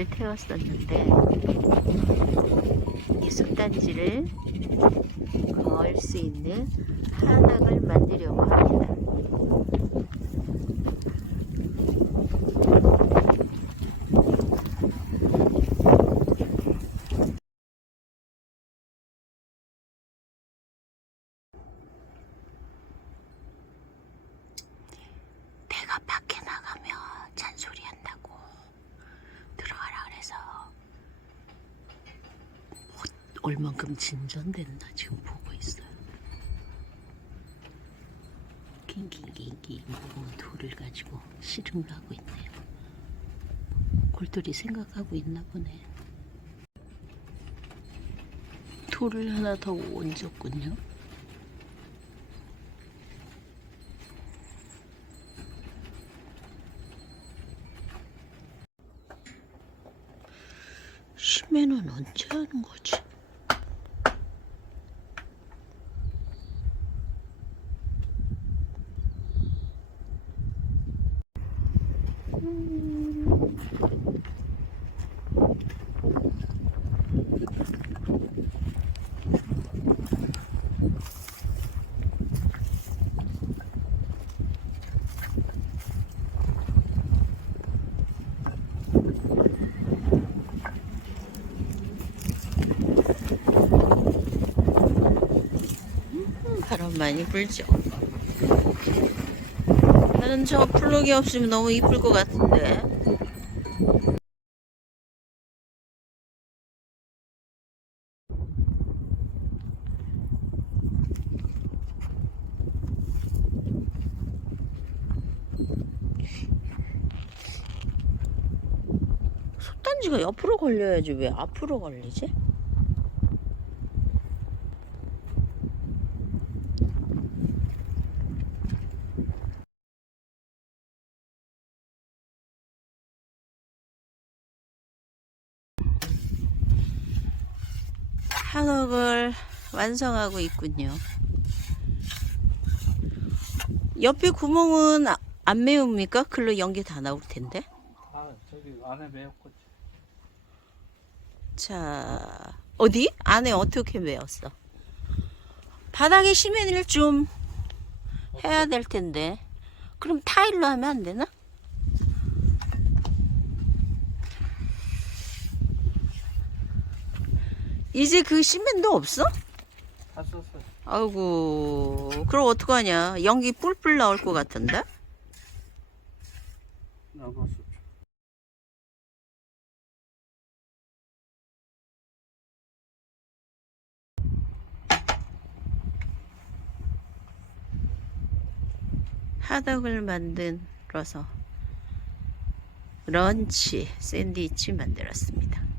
숯단지를 태웠었는데 이 숯단지를 걸 수 있는 한약을 만들려고 합니다. 내가 밖에 나가면 잔소리 한다고 들어가라 그래서 뭐 얼만큼 진전됐나 지금 보고 있어요. 낑낑낑낑 뭐 돌을 가지고 씨름을 하고 있네요. 골똘히 생각하고 있나 보네. 돌을 하나 더 얹었군요. 심해는 언제 하는 거지? 바람 많이 불죠. 나는 저 플러기 없으면 너무 이쁠 것 같은데. 솥단지가 옆으로 걸려야지 왜 앞으로 걸리지? 한옥을 완성하고 있군요. 옆에 구멍은 아- 안 메웁니까? 글로 연기 다 나올 텐데. 아 저기 안에 매웠고 자, 어디? 안에 어떻게 메웠어? 바닥에 시멘을 좀 해야 될 텐데. 그럼 타일로 하면 안 되나? 이제 그 시멘도 없어? 다 썼어요. 아이고, 그럼 어떡하냐? 연기 뿔뿔 나올 것 같은데? 하덕을 만들어서 런치 샌드위치 만들었습니다.